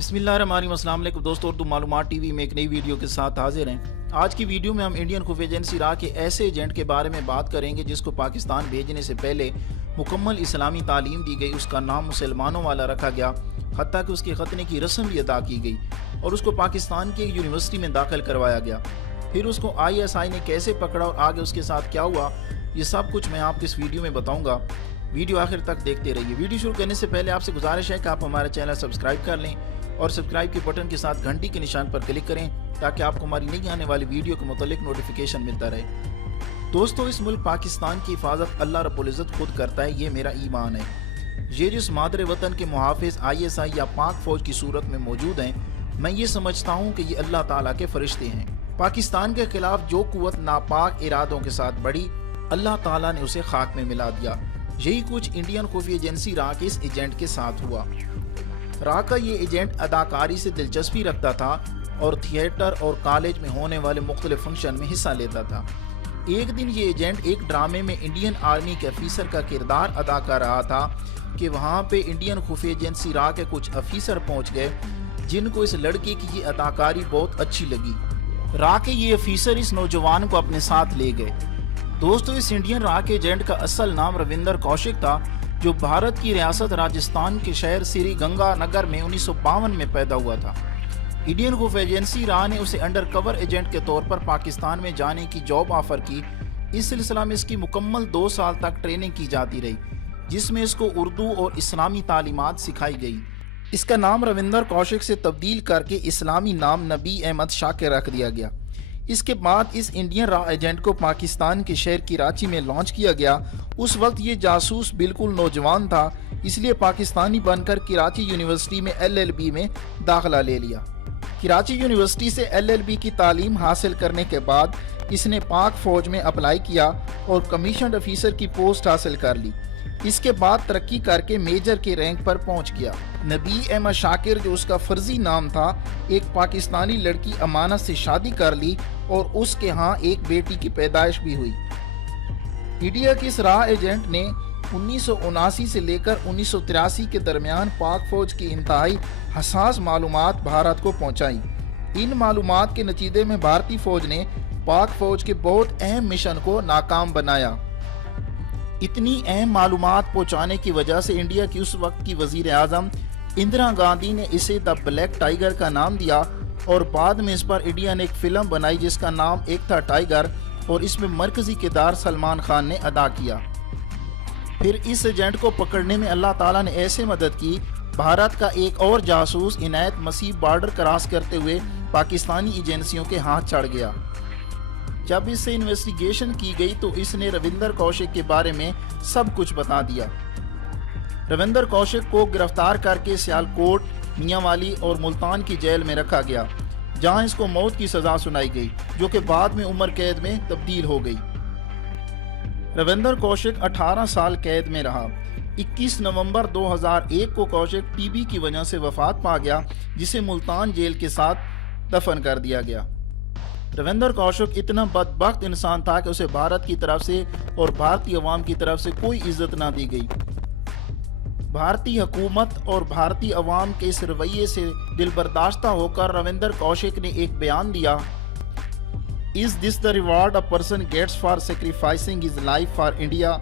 बिस्मिल्लाहिर्रहमानिर्रहीम। अस्सलाम वालेकुम दोस्तों, उर्दू मालूमात टीवी में एक नई वीडियो के साथ हाजिर हैं। आज की वीडियो में हम इंडियन खुफिया एजेंसी रा के ऐसे एजेंट के बारे में बात करेंगे जिसको पाकिस्तान भेजने से पहले मुकम्मल इस्लामी तालीम दी गई, उसका नाम मुसलमानों वाला रखा गया, हत्ता कि उसके खतने की रस्म भी अदा की गई और उसको पाकिस्तान की यूनिवर्सिटी में दाखिल करवाया गया। फिर उसको ISI ने कैसे पकड़ा और आगे उसके साथ क्या हुआ, ये सब कुछ मैं आपको इस वीडियो में बताऊंगा। वीडियो आखिर तक देखते रहिए। वीडियो शुरू करने से पहले आपसे गुजारिश है कि आप हमारे चैनल सब्सक्राइब कर लें और सब्सक्राइब के बटन के साथ घंटी के निशान पर क्लिक करें ताकि आपको हमारी नई आने वाली वीडियो के मुतालिक नोटिफिकेशन मिलता रहे। दोस्तों, इस मुल्क पाकिस्तान की हिफाजत अल्लाह रब्बुल इज़्ज़त खुद करता है, ये मेरा ईमान है। ये जिस मादरे वतन के मुहाफिज ISI या पाक फौज की सूरत में मौजूद हैं, मैं ये समझता हूँ कि ये अल्लाह ताला के फरिश्ते हैं। पाकिस्तान के खिलाफ जो कुव्वत नापाक इरादों के साथ बढ़ी, अल्लाह ताला ने उसे खाक में मिला दिया। यही कुछ इंडियन खुफिया एजेंसी रा के इस एजेंट के साथ हुआ। रा का ये एजेंट अदाकारी से दिलचस्पी रखता था और थिएटर और कॉलेज में होने वाले मुख्तलिफ फंक्शन में हिस्सा लेता था। एक दिन ये एजेंट एक ड्रामे में इंडियन आर्मी के अफीसर का किरदार अदा कर रहा था कि वहाँ पे इंडियन खुफिया एजेंसी रा के कुछ अफीसर पहुँच गए जिनको इस लड़के की ये अदाकारी बहुत अच्छी लगी। रा के ये अफीसर इस नौजवान को अपने साथ ले गए। दोस्तों, इस इंडियन रा के एजेंट का असल नाम रविंदर कौशिक था, जो भारत की रियासत राजस्थान के शहर श्री गंगानगर में 1952 में पैदा हुआ था। इंडियन खुफिया एजेंसी रा ने उसे अंडर कवर एजेंट के तौर पर पाकिस्तान में जाने की जॉब ऑफर की। इस सिलसिला में इसकी मुकम्मल 2 साल तक ट्रेनिंग की जाती रही, जिसमें इसको उर्दू और इस्लामी तालीमात सिखाई गई। इसका नाम रविंदर कौशिक से तब्दील करके इस्लामी नाम नबी अहमद शाकिर रख दिया गया। इसके बाद इस इंडियन रा एजेंट को पाकिस्तान के शहर कराची में लॉन्च किया गया। उस वक्त ये जासूस बिल्कुल नौजवान था, इसलिए पाकिस्तानी बनकर कराची यूनिवर्सिटी में LLB में दाखिला ले लिया। कराची यूनिवर्सिटी से LLB की तालीम हासिल करने के बाद इसने पाक फौज में अप्लाई किया और कमीशन ऑफिसर की पोस्ट हासिल कर ली। इसके बाद तरक्की करके मेजर के रैंक पर पहुंच गया। नबी अहमद शाकिर, जो उसका फर्जी नाम था, एक पाकिस्तानी लड़की अमानत से शादी कर ली और उसके यहाँ एक बेटी की पैदाइश भी हुई। इंडिया के इस रा एजेंट ने 1979 से लेकर 1983 के दरमियान पाक फौज की इंतहाई हसास मालूमात भारत को पहुंचाई। इन मालूमात के नतीजे में भारतीय फौज ने पाक फौज के बहुत अहम मिशन को नाकाम बनाया। इतनी अहम मालूमात पहुंचाने की वजह से इंडिया की उस वक्त की वजीर आजम इंदिरा गांधी ने इसे द ब्लैक टाइगर का नाम दिया और बाद में इस पर इंडिया ने एक फिल्म बनाई जिसका नाम एक था टाइगर और इसमें मरकजी किरदार सलमान खान ने अदा किया। फिर इस एजेंट को पकड़ने में अल्लाह ताला ने ऐसे मदद की, भारत का एक और जासूस इनायत मसीह बॉर्डर क्रॉस करते हुए पाकिस्तानी एजेंसियों के हाथ चढ़ गया। जब इससे इन्वेस्टिगेशन की गई तो इसने रविंदर कौशिक के बारे में सब कुछ बता दिया। रविंदर कौशिक को गिरफ्तार करके सियालकोट, मियांवाली और मुल्तान की जेल में रखा गया, जहां इसको मौत की सजा सुनाई गई, जो कि बाद में उम्र कैद में तब्दील हो गई। रविंदर कौशिक 18 साल कैद में रहा। 21 नवंबर 2001 को कौशिक TB की वजह से वफात पा गया, जिसे मुल्तान जेल के साथ दफन कर दिया गया। रविंदर कौशिक इतना बदबख्त इंसान था कि उसे भारत की तरफ से और भारतीय अवाम की तरफ से कोई इज्जत ना दी गई। भारतीय हुकूमत और भारतीय अवाम के इस रवैये से दिलबर्दाश्ता होकर रविंदर कौशिक ने एक बयान दिया, is this the reward a person gets for sacrificing his life for India?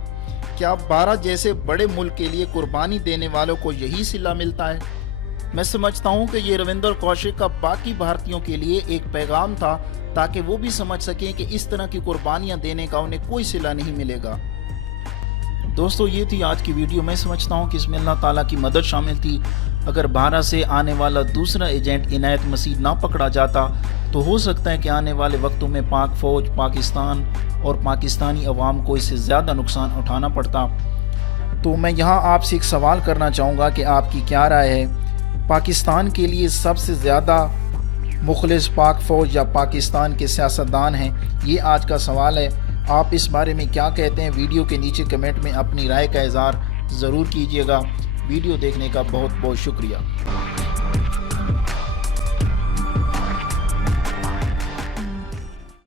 क्या भारत जैसे बड़े मुल्क के लिए कुर्बानी देने वालों को यही सिला मिलता है? मैं समझता हूँ कि ये रविंदर कौशिक का बाकी भारतीयों के लिए एक पैगाम था, ताकि वो भी समझ सकें कि इस तरह की कुर्बानियाँ देने का उन्हें कोई सिला नहीं मिलेगा। दोस्तों, ये थी आज की वीडियो। मैं समझता हूँ कि इसमें अल्लाह ताला की मदद शामिल थी। अगर भारत से आने वाला दूसरा एजेंट इनायत मसीह ना पकड़ा जाता तो हो सकता है कि आने वाले वक्तों में पाक फौज, पाकिस्तान और पाकिस्तानी अवाम को इससे ज़्यादा नुकसान उठाना पड़ता। तो मैं यहाँ आपसे एक सवाल करना चाहूँगा कि आपकी क्या राय है? पाकिस्तान के लिए सबसे ज़्यादा मुखलिस पाक फौज या पाकिस्तान के सियासतदान हैं? ये आज का सवाल है। आप इस बारे में क्या कहते हैं? वीडियो के नीचे कमेंट में अपनी राय का इज़हार ज़रूर कीजिएगा। वीडियो देखने का बहुत बहुत शुक्रिया।